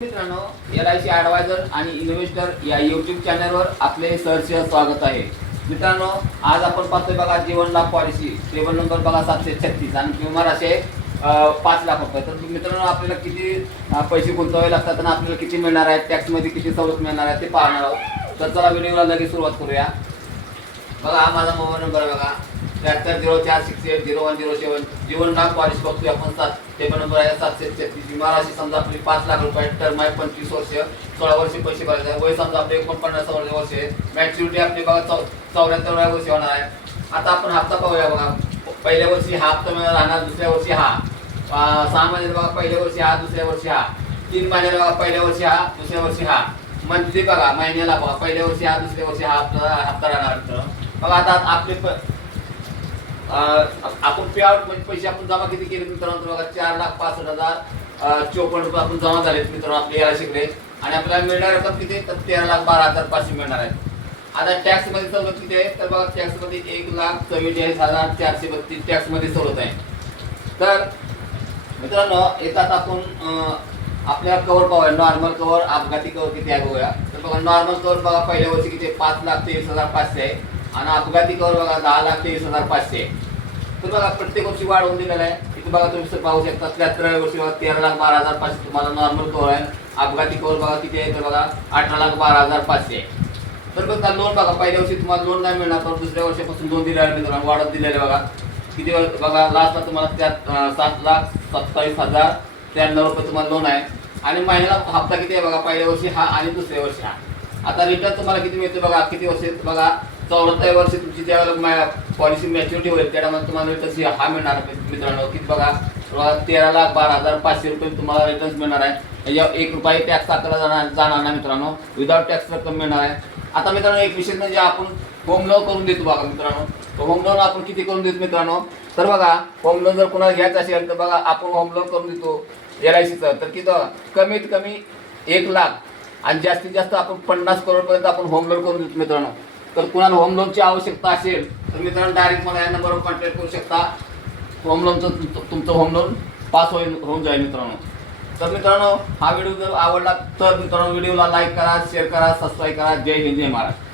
मित्रांनो, LIC adviser आणि investor या यूट्यूब चॅनलवर आपले सहर्ष स्वागत आहे. मित्रांनो, आज आपण पाहतोय बघा जीवन लाभ पॉलिसी टेबल नंबर बघा 736 आणि किंमत असे 5 लाख रुपये. तर मित्रांनो, आपल्याला किती पैसे गुंतवावे लागतात आणि आपल्याला किती मिळणार आहेत, टॅक्समध्ये किती सवलत मिळणार आहे ते पाहणार आहोत. तर चला व्हिडिओला लगेच सुरुवात करूया. बघा, हा माझा मोबाईल नंबर बघा 7304680107. जीवन लाभ पॉलिसी बघतोय आपण. टेबल नंबर आहे 736. विमा राशी समजा आपली 5 लाख रुपये, टर्म आहे 25 वर्ष, 16 वर्ष पैसे भरायचे. वय समजा आपले 49 वर्ष, मॅच्युरिटी आपली बघा 74 वर्ष होणार आहे. आता आपण हप्ता पाहूया बघा. पहिल्या वर्षी हा हप्ता मिळणार राहणार, दुसऱ्या वर्षी हा 6 महिन्यात बघा, पहिल्या वर्षी हा, दुसऱ्या वर्षी हा 3 महिन्यात बघा, पहिल्या वर्षी हा, दुसऱ्या वर्षी हा मंथली बघा, महिन्याला बघा, पहिल्या वर्षी हा, दुसऱ्या वर्षी हा आपला हप्ता राहणार. बघा आता आपले आपण पे आउट म्हणजे पैसे आपण जमा किती केले मित्रांनो बघा 4,65,054 रुपये आपण जमा झाले मित्रांनो आपले याला शिकले. आणि आपल्याला मिळणार रक्कम किती तर 13,12,500 मिळणार आहे. आता टॅक्स मध्ये सवलत किती आहे तर बघा टॅक्स मध्ये 1,44,432 टॅक्स मध्ये सवलत आहे. तर मित्रांनो येतात आपण आपल्या कव्हर पाहूया. नॉर्मल कव्हर, अपघाती कव्हर किती आहे बघूया. तर बघा नॉर्मल कव्हर बघा पहिल्या वर्षी किती 5,23,500 आहे आणि अपघाती कव्हर बघा 10,23,500 आहे. तर बघा प्रत्येक वर्षी वाढवून दिलेला आहे. इथे बघा तुम्ही पाहू शकता 73 वर्षी बघा 13,12,500 तुम्हाला नॉर्मल कव्हर आहे. अपघाती कव्हर बघा किती आहे तर बघा 18,12,500 आहे. तर बघा लोन बघा पहिल्या वर्षी तुम्हाला लोन नाही मिळणार, तर दुसऱ्या वर्षापासून लोन दिलेलं आहे मित्रांनो, वाढत दिलेलं आहे. बघा किती बघा लास्टला तुम्हाला त्यात 7,27,093 रुपये तुम्हाला लोन आहे. आणि महिन्याला हप्ता किती आहे बघा पहिल्या वर्षी हा आणि दुसऱ्या वर्षी हा. आता रिटर्न तुम्हाला किती मिळते बघा किती वर्ष बघा 74 वर्षी तुमची ज्यावेळेला पॉलिसी मॅच्युरिटी होईल त्यामुळे तुम्हाला रिटर्न हा मिळणार मित्रांनो. किती बघा 13,12,500 रुपये तुम्हाला रिटर्न मिळणार आहे. याच्यावर 1 रुपया टॅक्स आकारला जाणार नाही मित्रांनो, विदाउट टॅक्स रक्कम मिळणार आहे. आता मित्रांनो एक विषय म्हणजे आपण होम लोन करून देतो बघा मित्रांनो. तर होम लोन आपण किती करून देतो मित्रांनो तर बघा होम लोन जर कोणाला घ्यायचं असेल तर बघा आपण होम लोन करून देतो LICचं. तर किती कमीत कमी 1 लाख आणि जास्तीत जास्त आपण 50 करोडपर्यंत आपण होम लोन करून देतो मित्रांनो. तर कुणाला होम लोनची आवश्यकता असेल तर मित्रांनो डायरेक्ट मला या नंबरवर कॉन्टॅक्ट करू शकता. होम लोनचं तुमचं होम लोन पास होऊन जाईल मित्रांनो. तर मित्रांनो हा व्हिडिओ जर आवडला तर मित्रांनो व्हिडिओला लाईक करा, शेअर करा, सबस्क्राईब करा. जय हिंद, जय महाराष्ट्र.